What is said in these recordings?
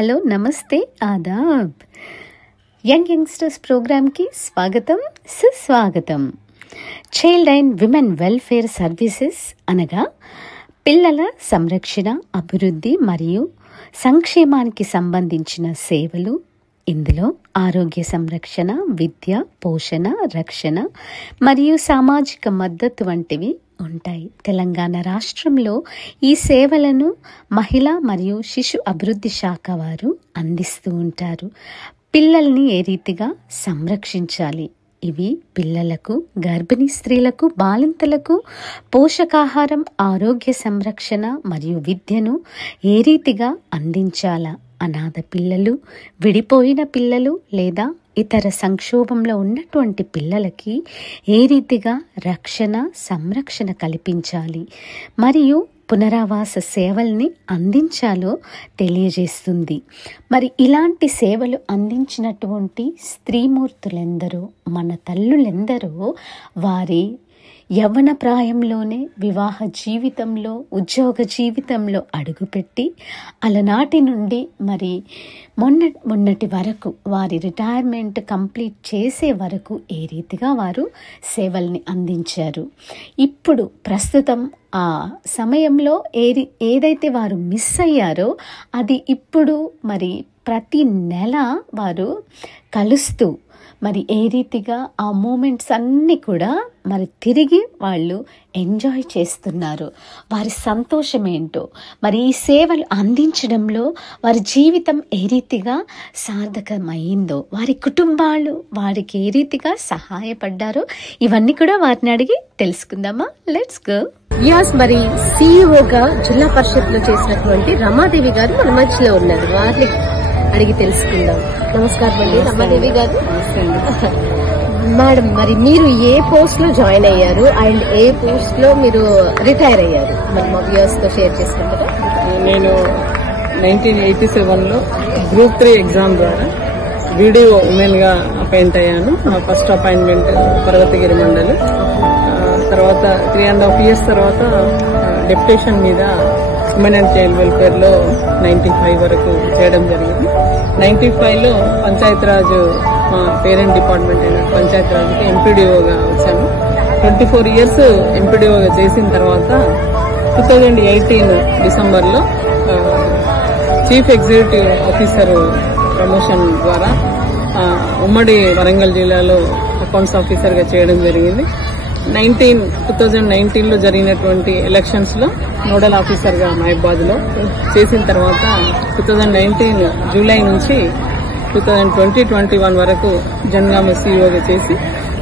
Hello, నమస్తే, Aadab. Youngsters ప్రోగ్రామ్కి స్వాగతం, సుస్వాగతం. Child and women welfare services అనగా పిల్లల సంరక్షణ, అభివృద్ధి మరియు సంక్షేమానికి సంబంధించిన సేవలు. ఇందులో ఆరోగ్య సంరక్షణ, విద్య, పోషణ, రక్షణ మరియు సామాజిక మద్దతు వంటివి ఉంటాయి. తెలంగాణ రాష్ట్రంలో ఈ సేవలను మహిళా మరియు శిశు అభివృద్ధి శాఖ వారు అందిస్తూ ఉంటారు. పిల్లల్ని ఏ రీతిగా సంరక్షించాలి, ఇవి పిల్లలకు, గర్భిణీ స్త్రీలకు, బాలింతలకు పోషకాహారం, ఆరోగ్య సంరక్షణ మరియు విద్యను ఏ రీతిగా అందించాలా, అనాథ పిల్లలు, విడిపోయిన పిల్లలు లేదా ఇతర సంక్షోభంలో ఉన్నటువంటి పిల్లలకి ఏ రీతిగా రక్షణ, సంరక్షణ కల్పించాలి మరియు పునరావాస సేవల్ని అందించాలో తెలియజేస్తుంది. మరి ఇలాంటి సేవలు అందించినటువంటి స్త్రీమూర్తులెందరో, మన తల్లులెందరో వారి యవ్వన ప్రాయంలోనే వివాహ జీవితంలో, ఉద్యోగ జీవితంలో అడుగుపెట్టి అలనాటి నుండి మరి మొన్నటి వరకు వారి రిటైర్మెంట్ కంప్లీట్ చేసే వరకు ఏ రీతిగా వారు సేవల్ని అందించారు. ఇప్పుడు ప్రస్తుతం ఆ సమయంలో ఏదైతే వారు మిస్ అయ్యారో అది ఇప్పుడు మరి ప్రతి నెల వారు కలుస్తూ మరి ఏ రీతిగా ఆ మూమెంట్స్ అన్నీ కూడా మరి తిరిగి వాళ్ళు ఎంజాయ్ చేస్తున్నారు. వారి సంతోషం ఏంటో, మరి ఈ సేవలు అందించడంలో వారి జీవితం ఏ రీతిగా సార్థకమైందో, వారి కుటుంబాలు వారికి ఏ రీతిగా సహాయపడ్డారో ఇవన్నీ కూడా వారిని అడిగి తెలుసుకుందామా. Let's go. మరి సిఇఓగా జిల్లా పరిషత్ లో చేసినటువంటి రమాదేవి గారు మన మధ్యలో ఉన్నారు. వారిని అడిగి తెలుసుకుందాం. నమస్కారం అండి రమాదేవి గారు. మేడం, మరి మీరు ఏ పోస్ట్ లో జాయిన్ అయ్యారు అండ్ ఏ పోస్ట్ లో మీరు రిటైర్ అయ్యారు, మరి మా వ్యూవర్స్ తో షేర్ చేసుకుంటారా? నేను 1987లో గ్రూప్ 3 ఎగ్జామ్ ద్వారా వీడియో ఉమెన్ గా అపాయింట్ అయ్యాను. ఫస్ట్ అపాయింట్మెంట్ పర్వతగిరి మండలి. తర్వాత 3.5 years తర్వాత డెప్యుటేషన్ మీద ఉమెన్ అండ్ చైల్డ్ వెల్ఫేర్ లో 95 వరకు చేయడం జరిగింది. 95లో పంచాయతీరాజ్ పేరెంట్ డిపార్ట్మెంట్ అయిన పంచాయతీరాజ్కి ఎంపీడీఓగా వచ్చాను. 24 years ఎంపీడీఓగా చేసిన తర్వాత 2018 డిసెంబర్లో చీఫ్ ఎగ్జిక్యూటివ్ ఆఫీసర్ ప్రమోషన్ ద్వారా ఉమ్మడి వరంగల్ జిల్లాలో అకౌంట్స్ ఆఫీసర్గా చేయడం జరిగింది. 2019లో జరిగినటువంటి ఎలక్షన్స్ లో నోడల్ ఆఫీసర్ గా మహబాద్ లో చేసిన తర్వాత 2019 జూలై నుంచి 2020-21 వరకు జనగామ సిఇఓగా చేసి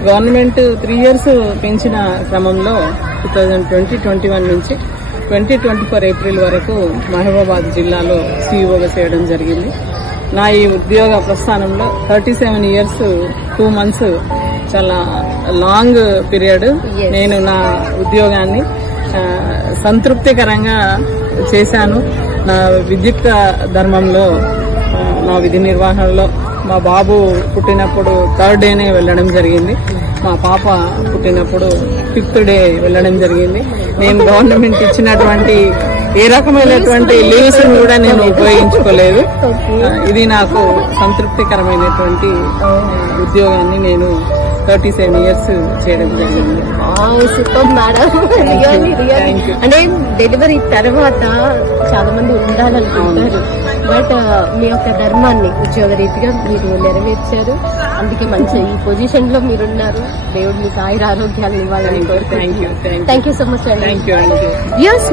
గవర్నమెంట్ 3 years పెంచిన క్రమంలో 2020-21 నుంచి 2024 ఏప్రిల్ వరకు మహబూబాబాద్ జిల్లాలో సిఇఓగా చేయడం జరిగింది. నా ఈ ఉద్యోగ ప్రస్థానంలో 37 years 2 months చాలా లాంగ్ పీరియడ్ నేను నా ఉద్యోగాన్ని సంతృప్తికరంగా చేశాను. నా విద్యుత్ ధర్మంలో, నా విధి నిర్వహణలో మా బాబు పుట్టినప్పుడు 3rd డేనే వెళ్ళడం జరిగింది. మా పాప పుట్టినప్పుడు 5th డే వెళ్ళడం జరిగింది. నేను గవర్నమెంట్ ఇచ్చినటువంటి ఏ రకమైనటువంటి లీవ్స్ కూడా నేను ఉపయోగించుకోలేదు. ఇది నాకు సంతృప్తికరమైనటువంటి ఉద్యోగాన్ని నేను 37 years చేయడం జరిగింది. Super madam. అంటే డెలివరీ తర్వాత చాలా మంది ఉండాలనుకుంటారు, బట్ మీ యొక్క ధర్మాన్ని ఉద్యోగ రీతిగా మీరు నెరవేర్చారు. అందుకే మంచి ఈ పొజిషన్ లో మీరున్నారు. దేవుడు మీకు ఆయుర ఆరోగ్యాలు ఇవ్వాలని కోరుకుంటున్నాను. థ్యాంక్ యూ సో మచ్ అండి.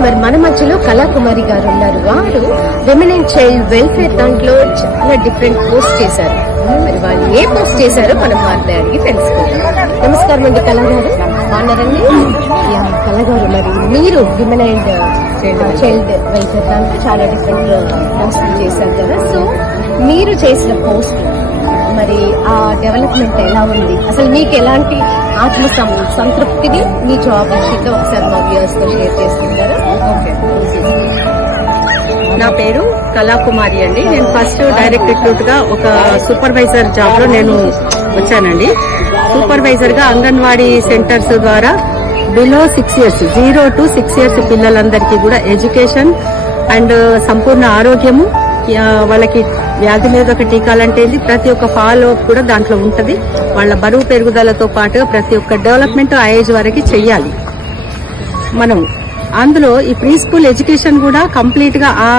మరి మన మధ్యలో కళాకుమారి గారు ఉన్నారు. వారు విమెన్ అండ్ చైల్డ్ వెల్ఫేర్ దాంట్లో చాలా డిఫరెంట్ పోస్ట్ చేశారు. మరి వాళ్ళు ఏ పోస్ట్ చేశారో మనం వారిని అడిగి తెలుసుకుంటాం. నమస్కారం అండి కళా గారు, బాగున్నారండి? కళా గారు, మరి మీరు విమెన్ అండ్ చైల్డ్ వెల్ఫేర్ దాంట్లో చాలా డిఫరెంట్ పోస్టులు చేశారు కదా. సో మీరు చేసిన పోస్ట్ మరి ఆ డెవలప్మెంట్ ఎలా ఉంది, అసలు మీకు ఎలాంటి ఆత్మ సంతృప్తిని మీ జాబ్ విషయంలో ఒకసారి మా వ్యూవర్స్ తో షేర్ చేసుకుంటారా? నా పేరు కళాకుమారి అండి. నేను ఫస్ట్ డైరెక్ట్ రిక్రూట్ గా ఒక సూపర్వైజర్ జాబ్ లో నేను వచ్చానండి. సూపర్వైజర్ గా అంగన్వాడీ సెంటర్స్ ద్వారా బిలో 6 years 0 to 6 years పిల్లలందరికీ కూడా ఎడ్యుకేషన్ అండ్ సంపూర్ణ ఆరోగ్యము, వాళ్ళకి వ్యాధి మీద ఒక టీకాలంటే ప్రతి ఒక్క ఫాలో అప్ కూడా దాంట్లో ఉంటది. వాళ్ళ బరువు పెరుగుదలతో పాటుగా ప్రతి ఒక్క డెవలప్మెంట్ ఆ ఏజ్ వరకు చెయ్యాలి. మనం అందులో ఈ ప్రీ స్కూల్ ఎడ్యుకేషన్ కూడా కంప్లీట్ గా ఆ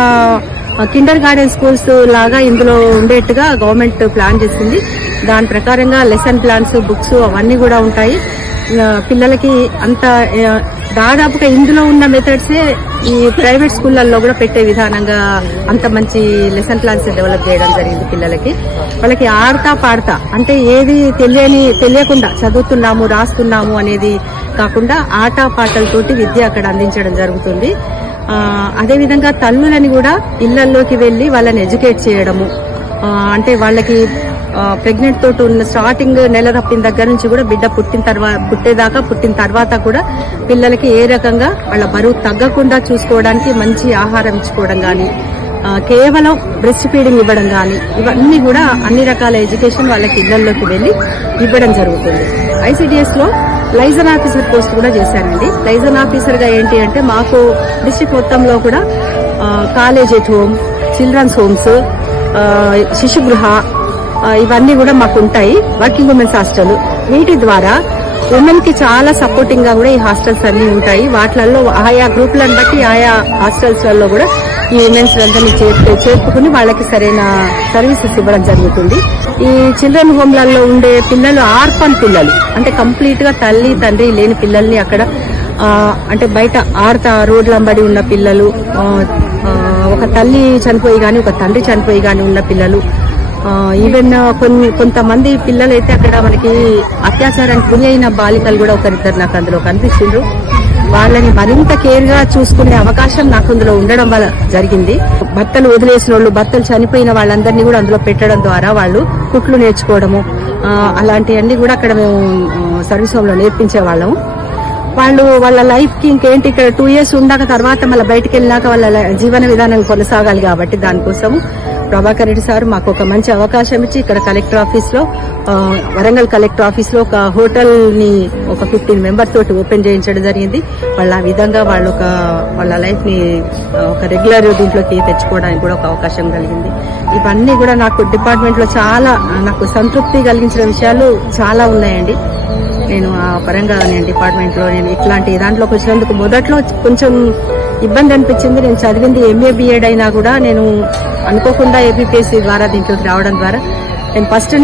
కిండర్ గార్డెన్ స్కూల్స్ లాగా ఇందులో ఉండేట్టుగా గవర్నమెంట్ ప్లాన్ చేసింది. దాని ప్రకారంగా లెసన్ ప్లాన్స్, బుక్స్ అవన్నీ కూడా ఉంటాయి. పిల్లలకి అంత దాదాపుగా ఇందులో ఉన్న మెథడ్సే ఈ ప్రైవేట్ స్కూళ్లలో కూడా పెట్టే విధానంగా అంత మంచి లెసన్ ప్లాన్స్ డెవలప్ చేయడం జరిగింది పిల్లలకి. వాళ్ళకి ఆడతా పాడతా అంటే ఏది తెలియకుండా చదువుతున్నాము, రాస్తున్నాము అనేది కాకుండా ఆట పాటలతోటి విద్య అక్కడ అందించడం జరుగుతుంది. అదేవిధంగా తల్లులని కూడా ఇళ్లలోకి వెళ్లి వాళ్ళని ఎడ్యుకేట్ చేయడము, అంటే వాళ్ళకి ప్రెగ్నెంట్ తోటి ఉన్న స్టార్టింగ్ నెల తప్పిన దగ్గర నుంచి కూడా బిడ్డ పుట్టిన తర్వాత కూడా పిల్లలకి ఏ రకంగా వాళ్ళ బరువు తగ్గకుండా చూసుకోవడానికి మంచి ఆహారం ఇచ్చుకోవడం గాని, కేవలం బ్రెస్ట్ ఫీడింగ్ ఇవ్వడం గాని, ఇవన్నీ కూడా అన్ని రకాల ఎడ్యుకేషన్ వాళ్ళకి ఇళ్లలోకి వెళ్లి ఇవ్వడం జరుగుతుంది. ICDS లో లైజన్ ఆఫీసర్ పోస్ట్ కూడా చేశానండి. లైజన్ ఆఫీసర్ గా ఏంటి అంటే మాకు డిస్ట్రిక్ట్ మొత్తంలో కూడా college at home, children's homes, Shishugriha ఇవన్నీ కూడా మాకు ఉంటాయి. వర్కింగ్ ఉమెన్స్ హాస్టల్, వీటి ద్వారా ఉమెన్ కి చాలా సపోర్టింగ్ గా కూడా ఈ హాస్టల్స్ అన్ని ఉంటాయి. వాటిలలో ఆయా గ్రూపులను బట్టి ఆయా హాస్టల్స్ లలో కూడా ఈ ఉమెన్స్ అందరినీ చేర్పుకుని వాళ్ళకి సరైన సర్వీసెస్ ఇవ్వడం జరుగుతుంది. ఈ చిల్డ్రన్ హోమ్లలో ఉండే పిల్లలు ఆర్ఫన్ పిల్లలు, అంటే కంప్లీట్ గా తల్లి తండ్రి లేని పిల్లల్ని అక్కడ అంటే బయట ఆడతా రోడ్లంబడి ఉన్న పిల్లలు, ఒక తల్లి చనిపోయి గాని ఒక తండ్రి చనిపోయి గాని ఉన్న పిల్లలు, ఈవెన్ కొంతమంది పిల్లలైతే అక్కడ మనకి అత్యాచారానికి గురి అయిన బాలికలు కూడా ఒకరిద్దరు నాకు అందులో కనిపిస్తుండ్రు. వాళ్ళని మరింత కేర్ గా చూసుకునే అవకాశం నాకు అందులో ఉండడం వల్ల జరిగింది. భర్తలు వదిలేసిన వాళ్ళు, భర్తలు చనిపోయిన వాళ్ళందరినీ కూడా అందులో పెట్టడం ద్వారా వాళ్ళు కుట్లు నేర్చుకోవడము అలాంటివన్నీ కూడా అక్కడ మేము సర్వీస్ హోమ్ లో నేర్పించే వాళ్ళము. వాళ్ళు వాళ్ళ లైఫ్ కి ఇంకేంటి ఇక్కడ 2 years ఉండాక తర్వాత మళ్ళీ బయటకు వెళ్ళినాక వాళ్ళ జీవన విధానం కొనసాగాలి కాబట్టి దానికోసం ప్రభాకర్ రెడ్డి సార్ మాకు ఒక మంచి అవకాశం ఇచ్చి ఇక్కడ కలెక్టర్ ఆఫీస్ లో, వరంగల్ కలెక్టర్ ఆఫీస్ లో ఒక హోటల్ ని ఒక 15 members తోటి ఓపెన్ చేయించడం జరిగింది. వాళ్ళ ఆ విధంగా వాళ్ళ లైఫ్ ని ఒక రెగ్యులర్ దీంట్లోకి తెచ్చుకోవడానికి కూడా ఒక అవకాశం కలిగింది. ఇవన్నీ కూడా నాకు డిపార్ట్మెంట్ లో చాలా నాకు సంతృప్తి కలిగించిన విషయాలు చాలా ఉన్నాయండి. నేను ఆ పరంగా నేను డిపార్ట్మెంట్ లో నేను ఇట్లాంటి దాంట్లోకి వచ్చినందుకు మొదట్లో కొంచెం ఇబ్బంది అనిపించింది. నేను చదివింది MA B.Ed అయినా కూడా నేను అనుకోకుండా APPSC ద్వారా దీంట్లోకి రావడం ద్వారా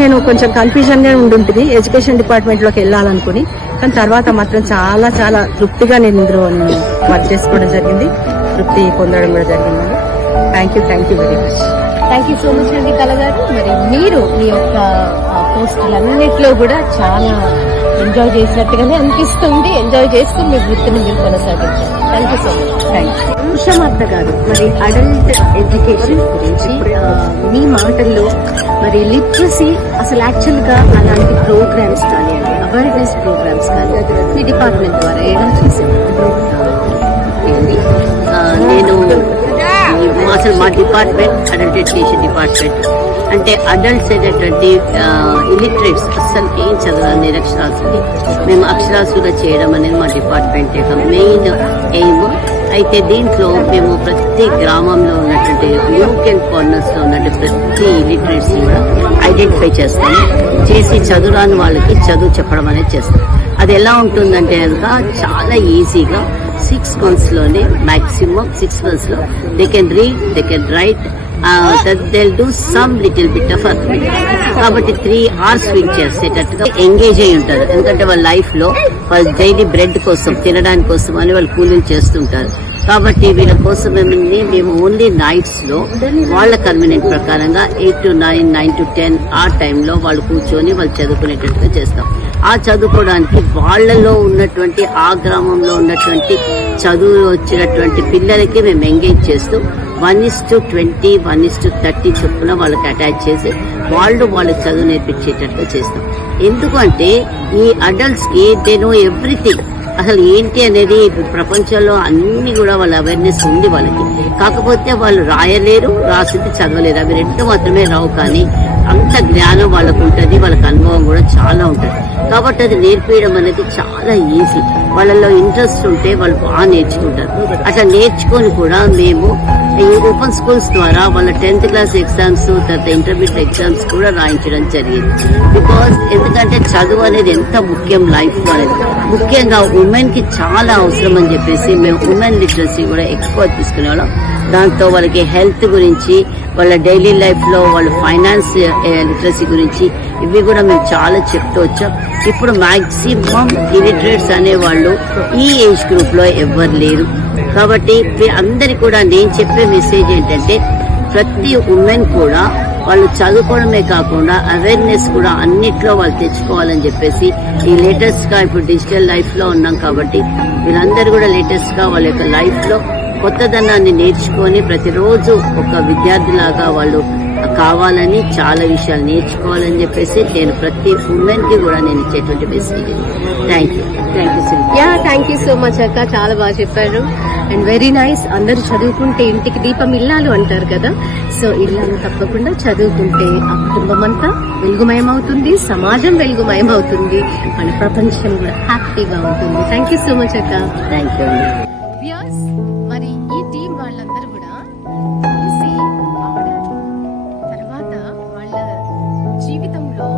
నేను కొంచెం కన్ఫ్యూజన్ గా ఉండుంటుంది ఎడ్యుకేషన్ డిపార్ట్మెంట్ లోకి వెళ్ళాలనుకుని. కానీ తర్వాత మాత్రం చాలా చాలా తృప్తిగా నేను ఇందులో వర్క్ చేసుకోవడం జరిగింది, తృప్తి పొందడం కూడా జరిగింది. Thank you very much. Thank you so much అండి కళ గారు. మరి మీరు మీ యొక్క పోస్టులన్నింటిలో కూడా చాలా ఎంజాయ్ చేసినట్టుగానే అనిపిస్తుంది. ఎంజాయ్ చేస్తూ మీ వృత్తిని మీరు కొనసాగించారు. Thank you so much. Ushamata గారు, మరి అడల్ట్ ఎడ్యుకేషన్ గురించి మీ మాటల్లో మరి లిటరసీ అసలు యాక్చువల్ గా అలాంటి ప్రోగ్రామ్స్ కానీ అవేర్నెస్ ప్రోగ్రామ్స్ కానీ మీ డిపార్ట్మెంట్ ద్వారా ఏదో చేసేవారు? నేను అసలు మా డిపార్ట్మెంట్ అడల్ట్ ఎడ్యుకేషన్ డిపార్ట్మెంట్ అంటే అడల్ట్స్ అయినటువంటి ఇలిటరేట్స్ అస్సలు ఏం చదవాలి నిరక్షరాస్యులు మేము అక్షరాస్యులుగా చేయడం అనేది మా డిపార్ట్మెంట్ యొక్క మెయిన్ ఎయిమ్. అయితే దీంట్లో మేము ప్రతి గ్రామంలో ఉన్నటువంటి యూక్ అండ్ కార్నర్స్ లో ఉన్నటువంటి ప్రతి ఇలిటరేట్స్ కూడా ఐడెంటిఫై చేస్తాం, చేసి చదువురాని వాళ్ళకి చదువు చెప్పడం అనేది చేస్తాం. అది ఎలా ఉంటుందంటే కనుక చాలా ఈజీగా 6 months లోనే మాక్సిమం 6 months లో they can read, they can write, they'll do some little bit of arithmetic. కాబట్టి 3 hours వీక్ చేసేటట్టుగా ఎంగేజ్ అయి ఉంటారు. ఎందుకంటే వాళ్ళ లైఫ్ లో వాళ్ళ డైలీ బ్రెడ్ కోసం తినడానికి కోసం అని వాళ్ళు కూలీలు చేస్తుంటారు. కాబట్టి వీళ్ళ కోసం మేము ఓన్లీ నైట్స్ లో వాళ్ళ కన్వీనియంట్ ప్రకారంగా 8 to 9, 9 to 10 ఆ టైంలో వాళ్ళు కూర్చొని వాళ్ళు చదువుకునేటట్టుగా చేస్తాం. ఆ చదువుకోవడానికి వాళ్లలో ఉన్నటువంటి ఆ గ్రామంలో ఉన్నటువంటి చదువు వచ్చినటువంటి పిల్లలకి మేము ఎంగేజ్ చేస్తూ 1:20, 1:30 చొప్పున వాళ్ళకి అటాచ్ చేసి వాళ్ళకి చదువు నేర్పించేటట్టుగా చేస్తాం. ఎందుకంటే ఈ అడల్ట్స్ కి దే నో ఎవ్రీథింగ్, అసలు ఏంటి అనేది ప్రపంచంలో అన్ని కూడా వాళ్ళ అవేర్నెస్ ఉంది వాళ్ళకి. కాకపోతే వాళ్ళు రాయలేరు, రాసింది చదవలేరు, అవి 2 మాత్రమే రావు. కానీ అంత జ్ఞానం వాళ్ళకు ఉంటుంది, వాళ్ళకి అనుభవం కూడా చాలా ఉంటుంది. కాబట్టి అది నేర్పించడం అనేది చాలా ఈజీ. వాళ్ళలో ఇంట్రెస్ట్ ఉంటే వాళ్ళు బాగా నేర్చుకుంటారు. అట్లా నేర్చుకొని కూడా మేము ఈ ఓపెన్ స్కూల్స్ ద్వారా వాళ్ళ 10th క్లాస్ ఎగ్జామ్స్, తర్వాత ఇంటర్మీడియట్ ఎగ్జామ్స్ కూడా రాయించడం జరిగింది. బికాస్ ఎందుకంటే చదువు అనేది ఎంత ముఖ్యం లైఫ్ అనేది, ముఖ్యంగా ఉమెన్ కి చాలా అవసరం అని చెప్పేసి మేము ఉమెన్ లిటరసీ కూడా ఎక్కువ తీసుకునేవాళ్ళం. దాంతో వాళ్ళకి హెల్త్ గురించి, వాళ్ళ డైలీ లైఫ్ లో వాళ్ళ ఫైనాన్స్ లిటరసీ గురించి ఇవి కూడా మేము చాలా చెప్తూ వచ్చాం. ఇప్పుడు మాక్సిమం ఇలిటరేట్స్ అనేవాళ్ళు ఈ ఏజ్ గ్రూప్ లో ఎవ్వరు లేరు. కాబట్టి అందరికి కూడా నేను చెప్పే మెసేజ్ ఏంటంటే ప్రతి ఉమెన్ కూడా వాళ్ళు చదువుకోవడమే కాకుండా అవేర్నెస్ కూడా అన్నిట్లో వాళ్ళు తెచ్చుకోవాలని చెప్పేసి ఈ లేటెస్ట్ గా ఇప్పుడు డిజిటల్ లైఫ్ లో ఉన్నాం కాబట్టి వీళ్ళందరూ కూడా లేటెస్ట్ గా వాళ్ళ యొక్క లైఫ్ లో కొత్తదనాన్ని నేర్చుకొని ప్రతిరోజు ఒక విద్యార్థిలాగా వాళ్ళు కావాలని, చాలా విషయాలు నేర్చుకోవాలని చెప్పేసి నేను ప్రతి ఉమెన్ కి కూడా నేను ఇచ్చేటువంటి message. Thank you thank you so much అక్క, చాలా బాగా చెప్పారు అండ్ వెరీ నైస్. అందరూ చదువుకుంటే ఇంటికి దీపం ఇల్లాలు అంటారు కదా, సో ఇల్లాలు తప్పకుండా చదువుకుంటే ఆ కుటుంబం అంతా వెలుగుమయం అవుతుంది, సమాజం వెలుగుమయం అవుతుంది, మన ప్రపంచం కూడా హ్యాపీగా ఉంటుంది. థ్యాంక్ యూ సో మచ్ అక్క. థ్యాంక్ యూ అండి. మరి ఈ టీం వాళ్ళందరూ కూడా కలిసి ఆడారు. తర్వాత వాళ్ళ జీవితంలో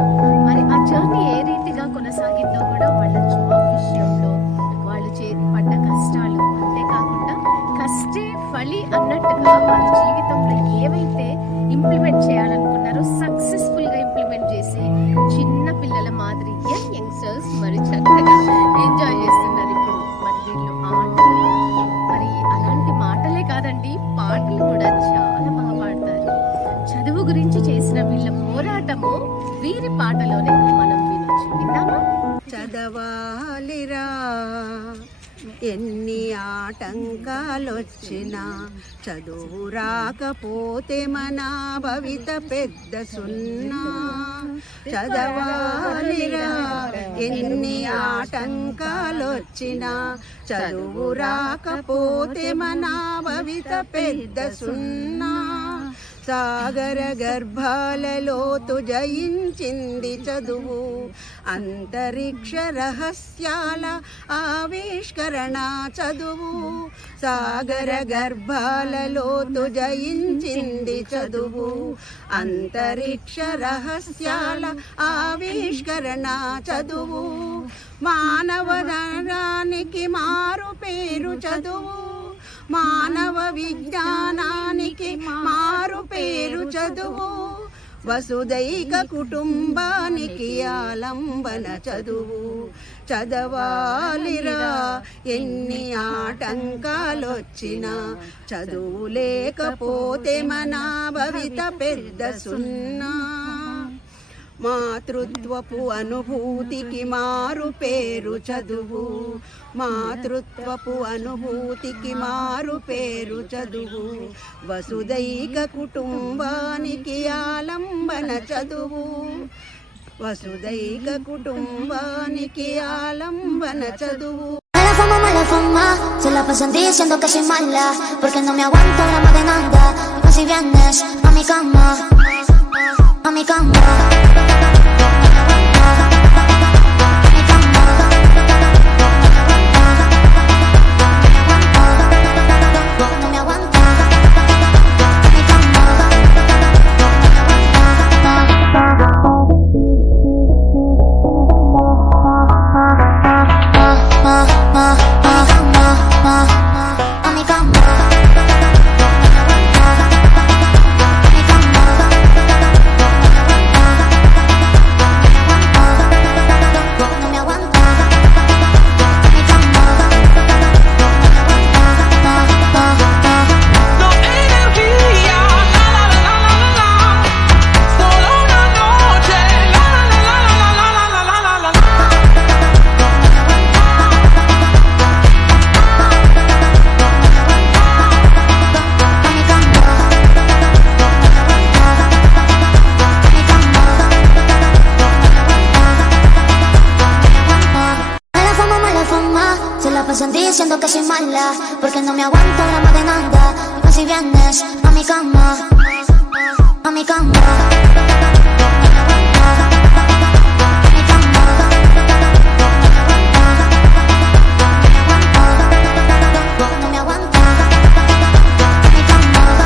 మరి ఆ జర్నీ ఏ రీతిగా కొనసాగిందో కూడా వాళ్ళ జాబ్ విషయంలో వాళ్ళు పడ్డ కష్టాలు, అంతేకాకుండా కష్టే ఫలి అన్నట్టుగా వాళ్ళ జీవితంలో ఏవైతే ఇంప్లిమెంట్ చేయాలనుకున్నారో సక్సెస్ఫుల్ గా ఇంప్లిమెంట్ చేసి చిన్న పిల్లల మాదిరి యంగ్స్టర్స్ మరి చక్కగా ఎంజాయ్ చేస్తున్నారు. ఇప్పుడు మరి వీళ్ళు ఆటలు, మరి అలాంటి మాటలే కాదండి పాటలు కూడా చాలా బాగా పాడతారు. చదువు గురించి చేసిన వీళ్ళ పోరాటము వీరి పాటలోనే మనం వినొచ్చు. విందామా? చదవాలిరా ఎన్ని ఆటంకాలొచ్చినా, చదువు రాకపోతే మన భవిత పెద్ద సున్నా. చదవాలిరా ఎన్ని ఆటంకాలొచ్చినా, చదువు రాకపోతే మన భవిత పెద్ద సున్నా. సాగర గర్భాలలోతు జయించింది చదువు, అంతరిక్ష రహస్యాల ఆవిష్కరణ చదువు. సాగర గర్భాలలోతు జయించింది చదువు, అంతరిక్ష రహస్యాల ఆవిష్కరణ చదువు. మానవ ధనానికి మారు పేరు చదువు, మానవ విజ్ఞానానికి మారు పేరు చదువు. వసుదైక కుటుంబానికి ఆలంబన చదువు. చదవాలిరా ఎన్ని ఆటంకాలొచ్చినా, చదువు లేకపోతే మన భవిత పెద్ద సున్నా. మాతృత్వపు అనుభూతికి మారు పేరు చదువు, మాతృత్వపు అనుభూతికి మారు పేరు చదువు. వసుదైక కుటుంబానికి ఆలంబన చదువు, వసుదైక కుటుంబానికి ఆలంబన చదువు. Mala fama, se la pasan diciendo que soy mala, porque no me aguanto gramo de nada. Y si vienes a mi cama, a mi cama. Diciendo que soy mala, porque no me aguanto gramo de nada. Y si vienes a mi cama, a mi cama. No me aguanto, a mi cama.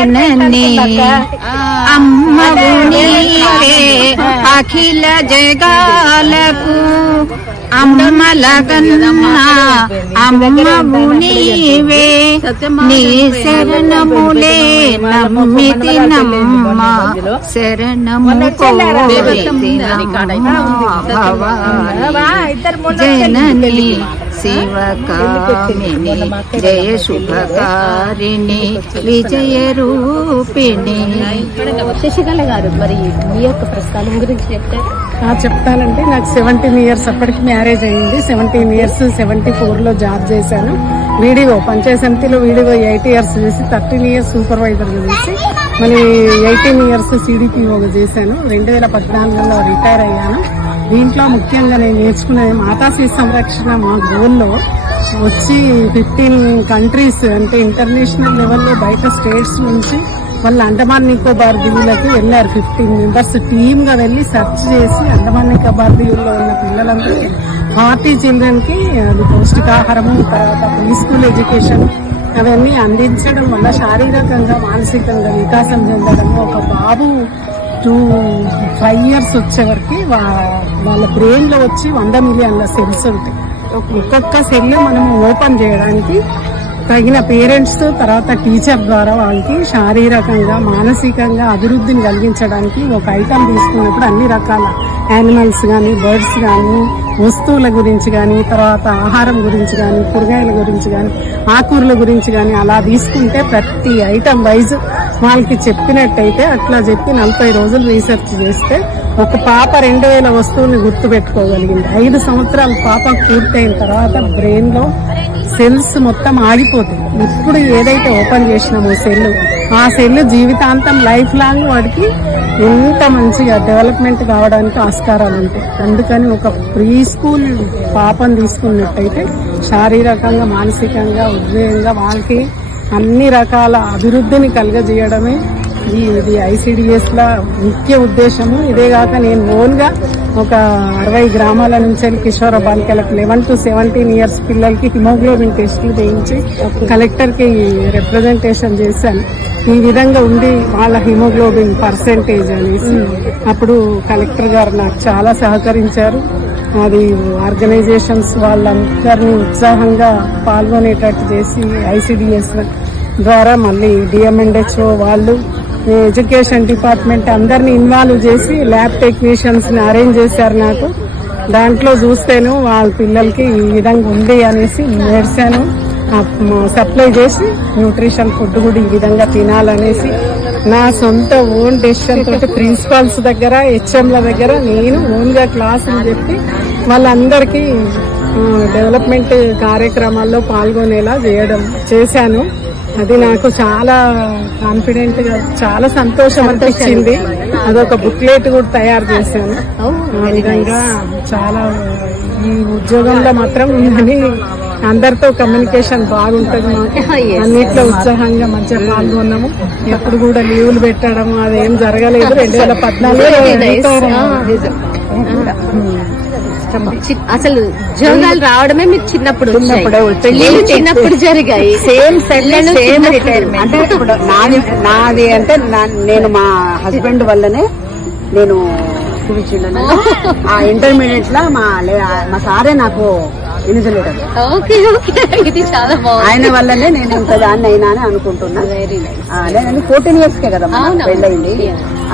జనని అమ్మవు నీవే అఖిల జగాలకు అమ్మలగన్నా అమ్మవు నీవే నీ శరణములే నమ్మితి నమ్మ శరణము జనని శివకామిని జయ శుభకారిణి విజయ రూపిణి. శశికళ గారు, మరి మీ యొక్క ప్రస్థానం గురించి చెప్తారు? చెప్తానంటే నాకు 17 years అప్పటికి మ్యారేజ్ అయింది. 17 years 74లో జాబ్ చేశాను. వీడియో పంచాయత్ సమితిలో వీడియో 8 years చేసి 13 years సూపర్వైజర్ చేసి మళ్ళీ 18 years CDPOగా చేశాను. 2014లో రిటైర్ అయ్యాను. దీంట్లో ముఖ్యంగా నేను నేర్చుకునే మాతాశిశు సంరక్షణ మా గోల్లో వచ్చి 15 countries అంటే ఇంటర్నేషనల్ లెవెల్లో బయట స్టేట్స్ నుంచి వాళ్ళు అండమాన్ నికోబార్ దీవులకు వెళ్లారు. 15 members టీమ్ గా వెళ్లి సెర్చ్ చేసి అండమాన్ నికోబార్ దీవుల్లో ఉన్న పిల్లలందరికీ 40 children కి అది పౌష్టికాహారము, తర్వాత ప్రీ స్కూల్ ఎడ్యుకేషన్ అవన్నీ అందించడం వల్ల శారీరకంగా మానసికంగా వికాసం చెందడం. ఒక బాబు 5 years వచ్చే వరకు వాళ్ళ బ్రెయిన్ లో వచ్చి 100 million సెల్స్ ఉంటాయి. ఒక్కొక్క సెల్ మనం ఓపెన్ చేయడానికి తగిన పేరెంట్స్ తర్వాత టీచర్ ద్వారా వాళ్ళకి శారీరకంగా మానసికంగా అభివృద్ధిని కలిగించడానికి ఒక ఐటమ్ తీసుకున్నప్పుడు అన్ని రకాల యానిమల్స్ కానీ బర్డ్స్ కానీ వస్తువుల గురించి కానీ తర్వాత ఆహారం గురించి కానీ కూరగాయల గురించి కానీ ఆకూరల గురించి కానీ అలా తీసుకుంటే ప్రతి ఐటమ్ వైజ్ వాళ్ళకి చెప్పినట్టయితే అట్లా చెప్పి 40 రోజులు రీసెర్చ్ చేస్తే ఒక పాప 2000 వస్తువుల్ని గుర్తు పెట్టుకోగలిగింది. 5 సంవత్సరాల పాప పూర్తయిన తర్వాత బ్రెయిన్ లో సెల్స్ మొత్తం ఆగిపోతాయి. ఇప్పుడు ఏదైతే ఓపెన్ చేసినామో ఆ సెల్ జీవితాంతం లైఫ్ లాంగ్ వాడికి ఎంత మంచిగా డెవలప్మెంట్ కావడానికి ఆస్కారాలు ఉంటాయి. అందుకని ఒక ప్రీ స్కూల్ పాపను తీసుకున్నట్టయితే శారీరకంగా మానసికంగా ఉద్వేగంగా వాళ్ళకి అన్ని రకాల అభివృద్ధిని కలుగజేయడమే ఇది ICDS ల ముఖ్య ఉద్దేశము. ఇదే కాక నేను ఓన్ గా ఒక 60 గ్రామాల నుంచి కిషోర బాలికలకు 11 to 17 years పిల్లలకి హిమోగ్లోబిన్ టెస్టులు చేయించి కలెక్టర్ కి రిప్రజెంటేషన్ చేశాను. ఈ విధంగా ఉంది వాళ్ళ హిమోగ్లోబిన్ పర్సెంటేజ్ అనేసి. అప్పుడు కలెక్టర్ గారు నాకు చాలా సహకరించారు. అది ఆర్గనైజేషన్స్ వాళ్ళందరినీ ఉత్సాహంగా పాల్గొనేటట్టు చేసి ICDS ద్వారా మళ్ళీ DMNHO వాళ్ళు ఎడ్యుకేషన్ డిపార్ట్మెంట్ అందరినీ ఇన్వాల్వ్ చేసి ల్యాబ్ టెక్నీషియన్స్ ని అరేంజ్ చేశారు నాకు. దాంట్లో చూస్తేను వాళ్ళ పిల్లలకి ఈ విధంగా ఉంది అనేసి మెడిసిన్ సప్లై చేసి న్యూట్రిషన్ ఫుడ్ కూడా ఈ విధంగా తినాలనేసి నా సొంత ఓన్ డెసిషన్ తోటి ప్రిన్సిపాల్స్ దగ్గర HMల దగ్గర నేను ఓన్ గా క్లాసులు చెప్పి వాళ్ళందరికీ డెవలప్మెంట్ కార్యక్రమాల్లో పాల్గొనేలా చేశాను. అది నాకు చాలా కాన్ఫిడెంట్ గా చాలా సంతోషం అనిపించింది. అదొక బుక్లెట్ కూడా తయారు చేశాను. ఆ విధంగా చాలా ఈ ఉద్యోగంలో మాత్రం అని అందరితో కమ్యూనికేషన్ బాగుంటది. మాకు అన్నిట్లో ఉత్సాహంగా మంచిగా పాల్గొన్నాము. ఎప్పుడు కూడా లీవులు పెట్టడం అదేం జరగలేదు. 2014 అసలు ఉద్యోగాలు రావడమే మీకు చిన్నప్పుడు పెళ్లిళ్ళు చిన్నప్పుడు జరిగాయి. సేమ్ సేమ్ రిటైర్మెంట్ అంటే ఇప్పుడు నాది అంటే నేను మా హస్బెండ్ వల్లనే నేను చూపించిండు. ఆ ఇంటర్మీడియట్ లో మా సారే నాకు ఇన్సులేటర్. ఇది చాలా బాగుంది. ఆయన వల్లనే నేను ఇంత దాన్ని అయినా అని అనుకుంటున్నా. నేను 14 years కదా పెళ్ళయింది.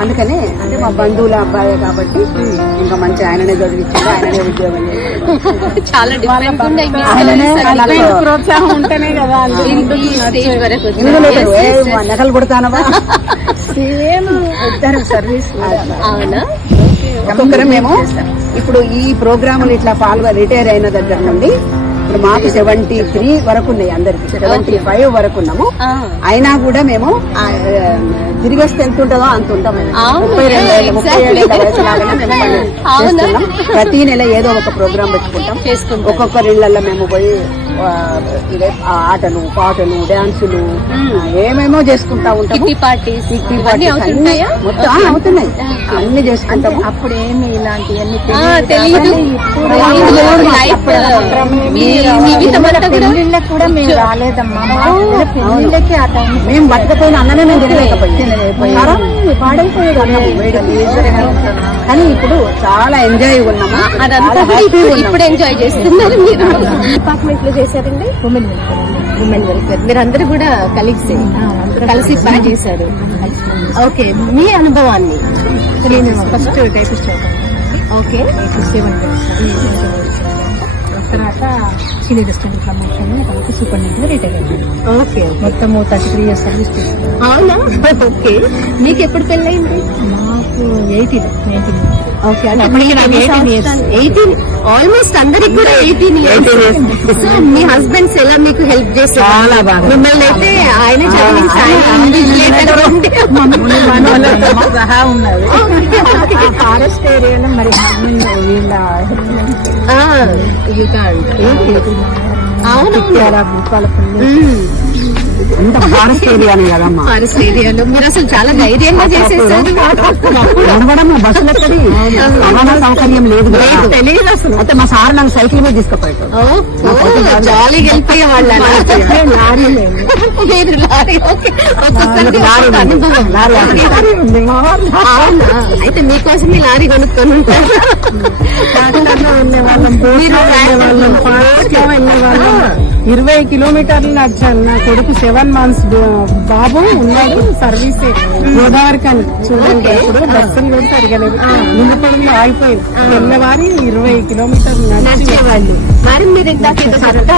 అందుకని అంటే మా బంధువుల అబ్బాయి కాబట్టి ఇంకా మంచి ఆయననే చదివించింది, ఆయననే ఉద్యోగం చాలా ఆయననే ప్రోత్సాహం ఉంటేనే కదా నకలు కొడతానవా సేమ్ ఇద్దరు సర్వీస్. అవునా? ఒక్కొక్కరు మేము ఇప్పుడు ఈ ప్రోగ్రాములు ఇట్లా రిటైర్ అయిన దగ్గర నుండి ఇప్పుడు మాకు 73 వరకు ఉన్నాయి. అందరికి 75 వరకు ఉన్నాము. అయినా కూడా మేము తిరిగేస్తే ఎంత ఉంటుందో అంత ఉంటాము. 37 వయసు లాగానే ప్రతి నెల ఏదో ఒక ప్రోగ్రాం పెట్టుకుంటాం. ఒక్కొక్కరి ఇళ్లలో మేము పోయి ఆటలు పాటలు డాన్సులు ఏమేమో చేసుకుంటా ఉంటాము. మొత్తం అవుతున్నాయి, అన్ని చేసుకుంటాము. అప్పుడు ఏమి ఇలాంటివన్నీ లైఫ్ మీ జీవితం అంతా పెళ్లిళ్ళకి కూడా మేము రాలేదమ్మా. పెళ్లిళ్ళకి ఆ టైం మేము బతకపోయిన అన్నమే మేము తినలేకపోయాం, పాడైపోయేది అన్నము కానీ ఇప్పుడు చాలా ఎంజాయ్ ఉన్నాము. అదంతా ఇప్పుడు ఎంజాయ్ చేస్తున్నారు మీరు. డిపార్ట్మెంట్ లో చేశారండి ఉమెన్ వెల్ఫేర్. మీరందరూ కూడా కలిసి పని చేశారు. ఓకే, మీ అనుభవాన్ని నేను ఫస్ట్ టైపిస్ట్ ఓకే తర్వాత సీనియర్ అసిస్టెంట్ ప్రమోషన్, తర్వాత సూపరింటెండెంట్ రిటైర్ అయ్యాను. ఓకే, మొత్తం 33 years సర్వీస్ చేశాను. అవునా? ఓకే, మీకు ఎప్పుడు పెళ్ళయింది? నాకు 18 ఓకే, అంటే 18 ఆల్మోస్ట్ అందరికి కూడా 18 years. సో మీ హస్బెండ్స్ ఎలా మీకు హెల్ప్ చేస్తారు? చాలా బాగా. మిమ్మల్ని అయితే ఆయన చదివించి సహా ఉన్నది. ఫారెస్ట్ ఏరియాలో మరి హస్బెండ్ వీళ్ళ ఇంత ఫారెస్ట్ ఏరియానే కదమ్మా. ఫారెస్ట్ ఏరియాలో మీరు అసలు చాలా ధైర్యంగా చేసేసారు. నడవడం బస్సులు ఎక్కడి రవాణా సౌకర్యం లేదు, తెలియదు అసలు. అయితే మా సార్ నన్ను సైకిల్ మీద తీసుకుపోయాడు. జాలీగా వెళ్ళిపోయే వాళ్ళ అవునా? అయితే మీకోసం మీ లారీ కొనుక్కొని ఉంటారు. 20 కిలోమీటర్లు నడిచాను. నా కొడుకు 7 months బాబు ఉన్నాడు. సర్వీస్ గోదావరి కానీ చూడండి, ఇప్పుడు బస్సులు కూడా సరిగలేదు. నిన్నపడంలో ఆగిపోయింది. వెళ్ళేవారి 20 కిలోమీటర్లు నడిచేవాళ్ళు. మరి మీరు ఇందాక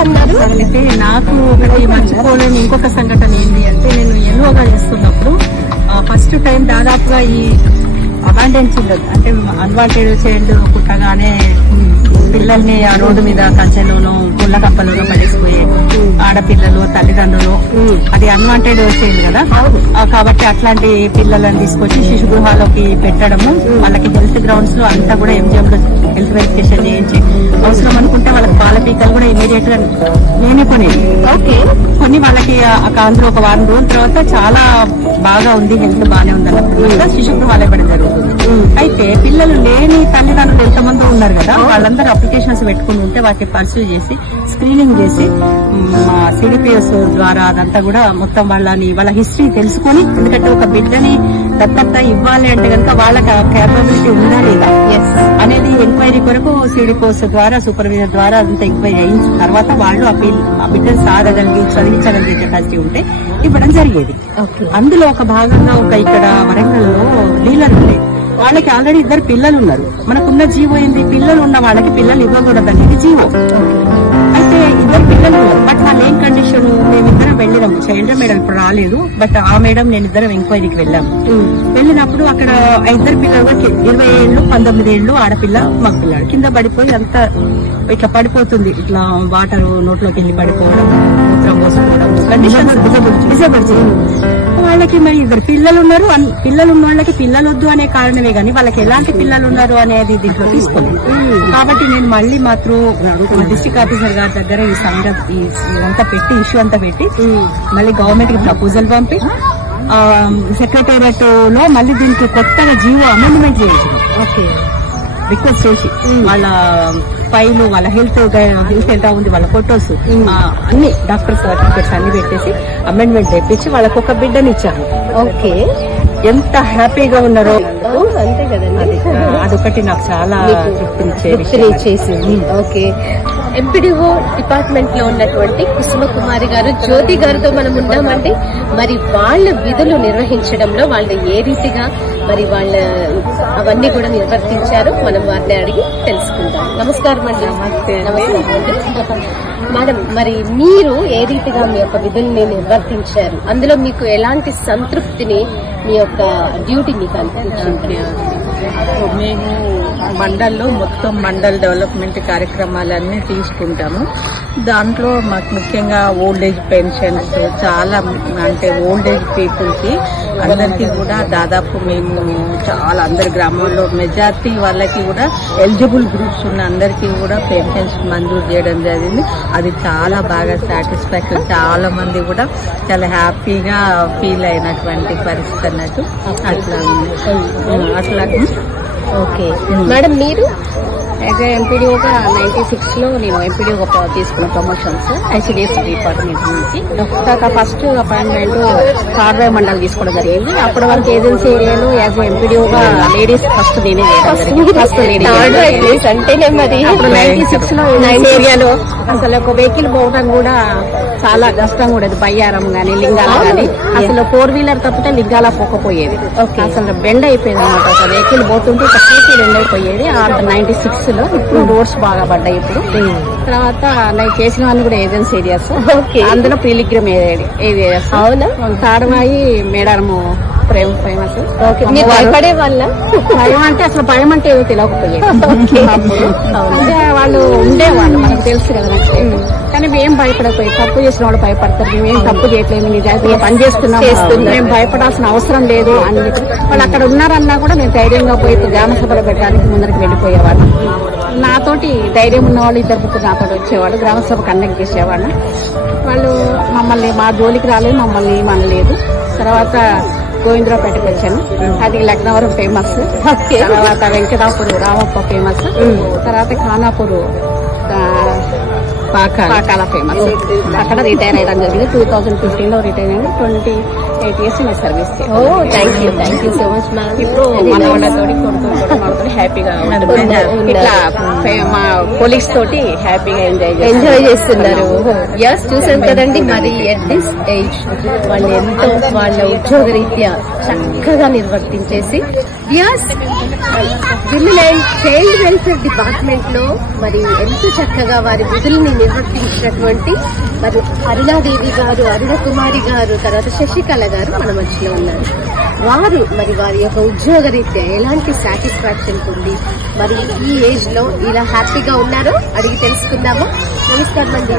అన్నారు. అంటే నాకు ఒకటి మర్చిపోలేని ఇంకొక సంఘటన ఏంటి అంటే, నేను ఎన్ఓగా చేస్తున్నప్పుడు ఫస్ట్ టైం దాదాపుగా ఈ అబాండెన్స్ ఉండదు, అంటే అన్వాంటెడ్ చైల్డ్ పుట్టగానే పిల్లల్ని ఆ రోడ్డు మీద కంచెలోనూ పుల్ల కప్పలోనూ పడేసిపోయే ఆడపిల్లలు తల్లిదండ్రులు, అది అన్వాంటెడ్ చైల్డ్ కదా. కాబట్టి అట్లాంటి పిల్లలను తీసుకొచ్చి శిశు గృహాలోకి పెట్టడము, వాళ్ళకి హెల్త్ గ్రౌండ్స్ లో అంతా కూడా ఎంజిఎం లో హెల్త్ వెరిఫికేషన్ చేయించి అవసరం అనుకుంటే వాళ్ళకి పాల పీకలు కూడా ఇమీడియట్ గా నేనే కొనేది. కొన్ని వాళ్ళకి అందులో ఒక 1 రోజుల తర్వాత చాలా బాగా ఉంది, హెల్త్ బాగానే ఉంది అన్నప్పుడు శిశు గృహాలు ఇవ్వడం జరుగుతుంది. అయితే పిల్లలు లేని తల్లిదండ్రులు ఎంతమంది ఉన్నారు కదా, వాళ్ళందరూ అప్లికేషన్స్ పెట్టుకుని ఉంటే వాటిని పర్సూ చేసి స్క్రీనింగ్ చేసి సిడిపిఎస్ ద్వారా అదంతా కూడా మొత్తం వాళ్ళ హిస్టరీ తెలుసుకొని, ఎందుకంటే ఒక బిడ్డని దత్తత ఇవ్వాలి అంటే కనుక వాళ్ళకి కేపబిలిటీ ఉందా లేదా అనేది ఎంక్వైరీ కొరకు సిడిపిఎస్ ద్వారా సూపర్విజన్ ద్వారా అదంతా ఎంక్వైరీ అయిన తర్వాత వాళ్ళు ఆ బిడ్డను సాగగలిగి చదివించగలిగే కెపాసిటీ ఉంటే ఇవ్వడం జరిగేది. అందులో ఒక భాగంగా ఇక్కడ వరంగల్ లో డీలర్ ఉండే వాళ్ళకి ఆల్రెడీ 2 పిల్లలు ఉన్నారు. మనకున్న జీవో ఏంది, పిల్లలు ఉన్న వాళ్ళకి పిల్లలు ఇవ్వకూడదు అనేది జీవో. అయితే 2 పిల్లలు ఉన్నారు. బట్ వాళ్ళు ఏం కండిషన్, మేమిద్దరం వెళ్ళినాము. చైల్డ్ మేడం ఇప్పుడు రాలేదు, బట్ ఆ మేడం నేనిద్దరం ఎంక్వైరీకి వెళ్ళాము. వెళ్ళినప్పుడు అక్కడ 2 పిల్లలు 20 ఏళ్ళు 19 ఏళ్ళు ఆడపిల్ల మగపిల్లాడు కింద పడిపోయి అంతా ఇట్లా పడిపోతుంది. ఇట్లా వాటర్ నోట్లోకి వెళ్ళి పడిపోవడం, మూత్రం పోసుకోవడం, కండిషన్ డిజబిలిటీ. వాళ్ళకి మరి 2 పిల్లలు ఉన్నారు. పిల్లలు ఉన్న వాళ్ళకి పిల్లలు వద్దు అనే కారణమే గానీ వాళ్ళకి ఎలాంటి పిల్లలు ఉన్నారు అనేది దీంట్లో తీసుకోలేదు. కాబట్టి నేను మళ్ళీ మాత్రం డిస్ట్రిక్ట్ ఆఫీసర్ గారి దగ్గర ఈ ఇదంతా పెట్టి ఇష్యూ అంతా పెట్టి మళ్ళీ గవర్నమెంట్ కి ప్రపోజల్ పంపి సెక్రటేరియట్ లో మళ్ళీ దీనికి కొత్తగా జీవో అమెండ్మెంట్ చేయించింది. రిక్వెస్ట్ చేసి వాళ్ళ ఫైల్, వాళ్ళ హెల్త్ ఎలా ఉంది, వాళ్ళ ఫొటోస్ అన్ని డాక్టర్ సర్టిఫికేట్స్ అన్ని పెట్టేసి అమెండ్మెంట్ తెప్పించి వాళ్ళకి ఒక బిడ్డని ఇచ్చాను. ఓకే, ఎంత హ్యాపీగా ఉన్నారో. అంతే కదండి, అదొకటి నాకు చాలా తృప్తినిచ్చేసింది. ఓకే, ఎంపీడీఓ డిపార్ట్మెంట్ లో ఉన్నటువంటి కుసుమ కుమారి గారు, జ్యోతి గారితో మనం ఉన్నామండి. మరి వాళ్ళ విధులు నిర్వహించడంలో వాళ్ళు ఏ రీతిగా మరి వాళ్ళ అవన్నీ కూడా నిర్వర్తించారు, మనం వారిని అడిగి తెలుసుకుందాం. నమస్కారం అండి. మేడం, మరి మీరు ఏ రీతిగా మీ యొక్క విధుల్ని నిర్వర్తించారు, అందులో మీకు ఎలాంటి సంతృప్తిని మీ యొక్క డ్యూటీ మీకు అనిపించింది? మేము మండల్లో మొత్తం మండల్ డెవలప్మెంట్ కార్యక్రమాలన్నీ తీసుకుంటాము. దాంట్లో మాకు ముఖ్యంగా ఓల్డ్ ఏజ్ పెన్షన్స్ చాలా, అంటే ఓల్డ్ ఏజ్ పీపుల్ కి అందరికీ కూడా దాదాపు మేము చాలా అందరి గ్రామాల్లో మెజార్టీ వాళ్ళకి కూడా ఎలిజిబుల్ గ్రూప్స్ ఉన్న అందరికీ కూడా పెన్షన్స్ మంజూరు చేయడం జరిగింది. అది చాలా బాగా సాటిస్ఫాక్షన్, చాలా మంది కూడా చాలా హ్యాపీగా ఫీల్ అయినటువంటి పరిస్థితి అన్నట్టు. అట్లా ఓకే మేడం, మీరు అయితే ఎంపీడీఓగా 96 లో నేను ఎంపీడీఓగా తీసుకున్న ప్రమోషన్స్ ఐసీడీఎస్ డిపార్ట్మెంట్ నుంచి. ఫస్ట్ అపాయింట్మెంట్ కార్వాయి మండలి తీసుకోవడం జరిగింది. అప్పటి వరకు ఏజెన్సీ ఏరియాలో యాజ్ ఎంపీడీఓగా లేడీస్ ఫస్ట్ నేనే ఫస్ట్ లేడీ అంటేనే మరి. అప్పుడు 96 లో ఏరియాలో అసలు ఒక వెహికల్ పోవడం కూడా చాలా కష్టంగా ఉండేది. బయ్యారం గానీ లింగాల గానీ అసలు 4 వీలర్ తప్పితే లింగాల పోకపోయేది. అసలు బెండ్ అయిపోయింది అనమాట. ఒక వెహికల్ పోతుంటే ఒక సీసీ బెండ్ అయిపోయేది. 96 లో ఇప్పుడు రోడ్స్ బాగా పడ్డాయి. ఇప్పుడు తర్వాత నేను చేసినవన్నీ కూడా ఏజెన్సీ ఏరియాస్. అందులో పిలిగ్రమ్ ఏరియాస్. అవునా? తాడమాయి మేడారము ఫేమస్. భయపడే వాళ్ళ భయం అంటే అసలు భయం అంటే ఏదో తెలియకపోయేది. అంటే వాళ్ళు ఉండేవాళ్ళు, మనకు తెలుసు కదా. కానీ మేము భయపడకపోయి తప్పు చేసిన వాళ్ళు భయపడతారు. మేమేం తప్పు చేయట్లేదు, నిజాయితీగా పని చేస్తున్నాం, మేము భయపడాల్సిన అవసరం లేదు అని వాళ్ళు అక్కడ ఉన్నారన్నా కూడా నేను ధైర్యంగా పోయి గ్రామ సభలో పెట్టడానికి ముందరికి వెళ్ళిపోయేవాళ్ళు. నాతోటి ధైర్యం ఉన్న వాళ్ళు 2 ముగ్గురు నాతోటి వచ్చేవాళ్ళు. గ్రామ సభ కండక్ట్ చేసేవాళ్ళు. వాళ్ళు మమ్మల్ని మా జోలికి రాలేదు, మమ్మల్ని ఏమనలేదు. తర్వాత గోవిందరావుపేటకు వచ్చాను. అది లక్నవరం ఫేమస్. తర్వాత వెంకటాపురం రామప్ప ఫేమస్. తర్వాత ఖానాపూర్ పాకాల ఫేమస్. అక్కడ రిటైర్ అయ్యడం జరిగింది. 2015 లో రిటైర్ అయ్యి 28 years నేను సర్వీస్ చేశాను. Thank you so much ma'am. ఇప్పుడు మనవాళ్ళతో కొడుకుతో హ్యాపీగా ఇట్లా మా కొలీగ్స్ తోటి హ్యాపీగా ఎంజాయ్ చేస్తున్నారు. యస్, చూసాం కదండి. మరి ఎట్ దిస్ ఏజ్ వాళ్ళు ఎంతో వాళ్ళ ఉద్యోగ రీత్యా చక్కగా నిర్వర్తించేసి యస్ women and child welfare department లో మరి ఎంతో చక్కగా వారి విధుల్ని నిర్వర్తించినటువంటి మరి అరుణాదేవి గారు, అరుణ కుమారి గారు, తర్వాత శశికళ గారు మన మధ్యలో ఉన్నారు. వారు మరి వారి యొక్క ఉద్యోగ రీత్యా ఎలాంటి సాటిస్ఫాక్షన్ ఉంది, మరి ఈ ఏజ్ లో ఇలా హ్యాపీగా ఉన్నారో అడిగి తెలుసుకుందాము. నమస్కారం అండి.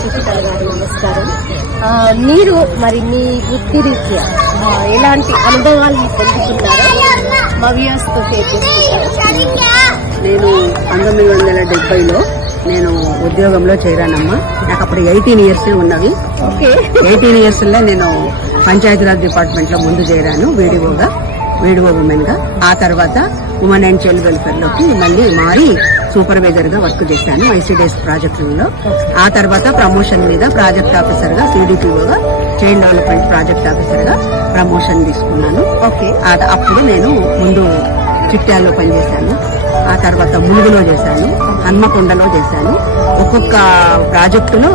శశికళ గారు నమస్కారం. మీరు మరి మీ వృత్తి రీత్యా ఎలాంటి అనుభవాలను పొందుతున్నారో మా వ్యూయర్స్ తో షేర్ చేసుకుంటారు. నేను 1970లో నేను ఉద్యోగంలో చేరానమ్మా. నాకు అప్పుడు 18 years ఉన్నవి. 18 years లో నేను పంచాయతీరాజ్ డిపార్ట్మెంట్ లో ముందు చేరాను వీడిఓ ఉమెన్ గా. ఆ తర్వాత ఉమెన్ అండ్ చైల్డ్ వెల్ఫేర్ లోకి మళ్ళీ మారి సూపర్వైజర్ గా వర్క్ చేశాను ఐసీడీఎస్ ప్రాజెక్టులలో. ఆ తర్వాత ప్రమోషన్ మీద ప్రాజెక్ట్ ఆఫీసర్ గా సిడిపిఓగా చైల్డ్ డెవలప్మెంట్ ప్రాజెక్ట్ ఆఫీసర్ గా ప్రమోషన్ తీసుకున్నాను. అప్పుడు నేను ముందు చిట్యాల్లో పనిచేశాను. ఆ తర్వాత ములుగులో చేశాను, హన్మకొండలో చేశాను. ఒక్కొక్క ప్రాజెక్టులో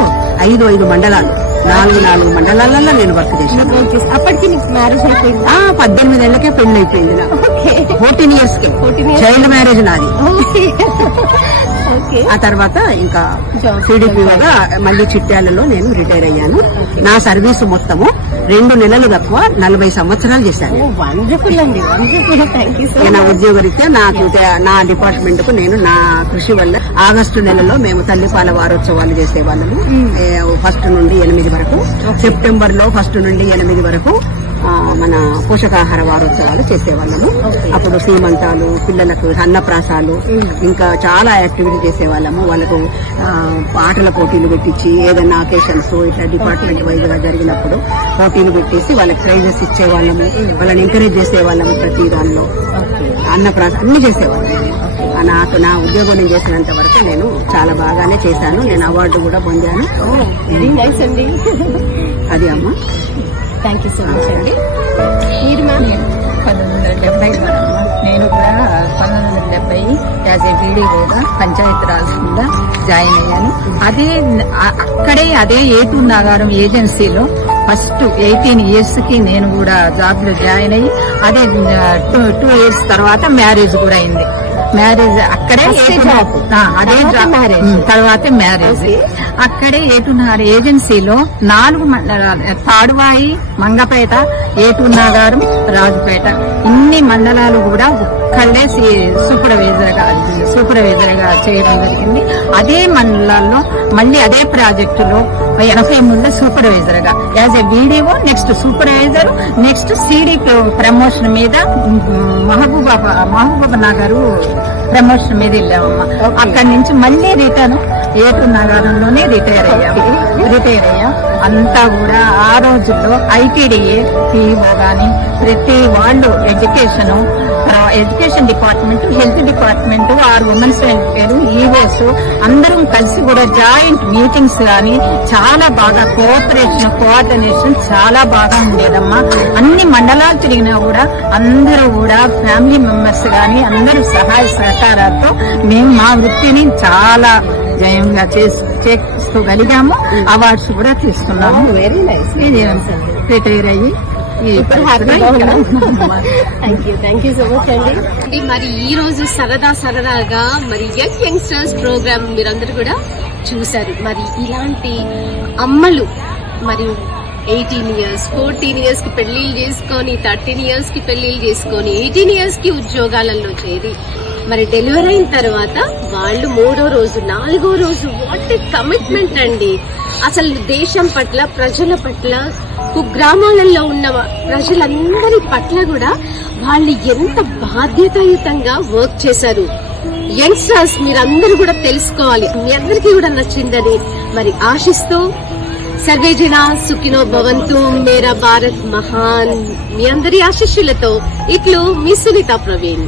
5 మండలాలు, 4 మండలాలలో నేను వర్క్ చేశాను. అప్పటికి నీకు మ్యారేజ్ అయిపోయింది? 18 ఏళ్లకే పెళ్లి అయిపోయింది నాకు. 14 years కే చైల్డ్ మ్యారేజ్ నాది. ఆ తర్వాత ఇంకా సిడిపిఓగా మళ్ళీ చిట్యాలలో నేను రిటైర్ అయ్యాను. నా సర్వీసు మొత్తము 2 నెలలు తక్కువ 40 సంవత్సరాలు చేశాను. నా ఉద్యోగ రీత్యా నా డిపార్ట్మెంట్ కు నేను నా కృషి వల్ల ఆగస్టు నెలలో మేము తల్లిపాల వారోత్సవాలు చేసేవాళ్ళము. 1 నుండి 8 వరకు, సెప్టెంబర్ లో 1 నుండి 8 వరకు మన పోషకాహార వారోత్సవాలు చేసేవాళ్ళము. అప్పుడు సీమంతాలు, పిల్లలకు అన్నప్రాసాలు, ఇంకా చాలా యాక్టివిటీ చేసేవాళ్ళము. వాళ్ళకు ఆటల పోటీలు పెట్టించి ఏదైనా అకేషన్స్ ఇట్లా డిపార్ట్మెంట్ వైజ్ గా జరిగినప్పుడు పోటీలు పెట్టేసి వాళ్ళకి ప్రైజెస్ ఇచ్చేవాళ్ళము. వాళ్ళని ఎంకరేజ్ చేసేవాళ్ళము. ప్రతి దానిలో అన్నప్రాస అన్ని చేసేవాళ్ళము. నాకు నా ఉద్యోగం నేను చేసినంత వరకు నేను చాలా బాగానే చేశాను. నేను అవార్డు కూడా పొందాను. అది అమ్మ. థ్యాంక్ యూ సో మచ్ అండి. మీరు మ్యామ్? 1970 నేను కూడా 1970 యాజ్ ఏ వీడియోగా పంచాయతీరాజ్ కింద జాయిన్ అయ్యాను. అదే A2 నాగారం ఏజెన్సీలో ఫస్ట్ 18 years కి నేను కూడా జాబ్ లో జాయిన్ అయ్యి అదే 2 years తర్వాత మ్యారేజ్ కూడా అయింది. మ్యారేజ్ అక్కడే అదే తర్వాత మ్యారేజ్ అక్కడే ఏటున్నారు ఏజెన్సీలో 4 మండలాలు, తాడువాయి, మంగపేట, ఏటున్నాగారం, రాజుపేట, ఇన్ని మండలాలు కూడా ఒక్కళ్ళే సూపర్వైజర్ గా చేయడం జరిగింది. అదే మండలాల్లో మళ్ళీ అదే ప్రాజెక్టులో 83 సూపర్వైజర్ గా as a video, next supervisor, next CDP promotion మీద మహబూబా నగర్ ప్రమోషన్ మీద వెళ్ళామమ్మా. అక్కడి నుంచి మళ్ళీ రిటర్న్ A2 నగరంలోనే రిటైర్ అయ్యాం. అంతా కూడా ఆ రోజుల్లో ITDA PO గాని ప్రతి వాళ్ళు education education department, health department, women's welfare, EO's అందరం కలిసి కూడా జాయింట్ మీటింగ్స్ గాని చాలా బాగా కోఆర్డినేషన్ చాలా బాగా ఉండేదమ్మా. అన్ని మండలాలు తిరిగినా కూడా అందరూ కూడా ఫ్యామిలీ మెంబర్స్ గాని అందరూ సహాయ సహకారాలతో మేము మా వృత్తిని చాలా జయంగా చేసుకోగలిగాము. అవార్డ్స్ కూడా తీసుకున్నాము. Very nice. రిటైర్ అయ్యి థ్యాంక్ యూ సో మచ్ అండి. మరి ఈ రోజు సరదాగా మరి యంగ్స్టర్స్ ప్రోగ్రామ్ మీరందరూ కూడా చూశారు. మరి ఇలాంటి అమ్మలు మరియు 18 years, 14 years కి పెళ్లిళ్ళు చేసుకొని, 13 years కి పెళ్లిళ్ళు చేసుకొని, 18 years కి ఉద్యోగాలలో చేరి మరి డెలివరీ అయిన తర్వాత వాళ్ళు 3వ రోజు 4వ రోజు వాట్ ఏ కమిట్మెంట్ అండి. అసలు దేశం పట్ల, ప్రజల పట్ల, గ్రామాలలో ఉన్న ప్రజలందరి పట్ల కూడా వాళ్ళు ఎంత బాధ్యతాయుతంగా వర్క్ చేశారు. యంగ్స్టర్స్ మీరందరూ కూడా తెలుసుకోవాలి. మీ అందరికీ కూడా నచ్చిందని మరి ఆశిస్తూ సర్వే జనా సుఖినో భవంతు, మేరా భారత్ మహాన్. మీ అందరి ఆశీస్సులతో ఇట్లు మీ సునీత ప్రవీణ్.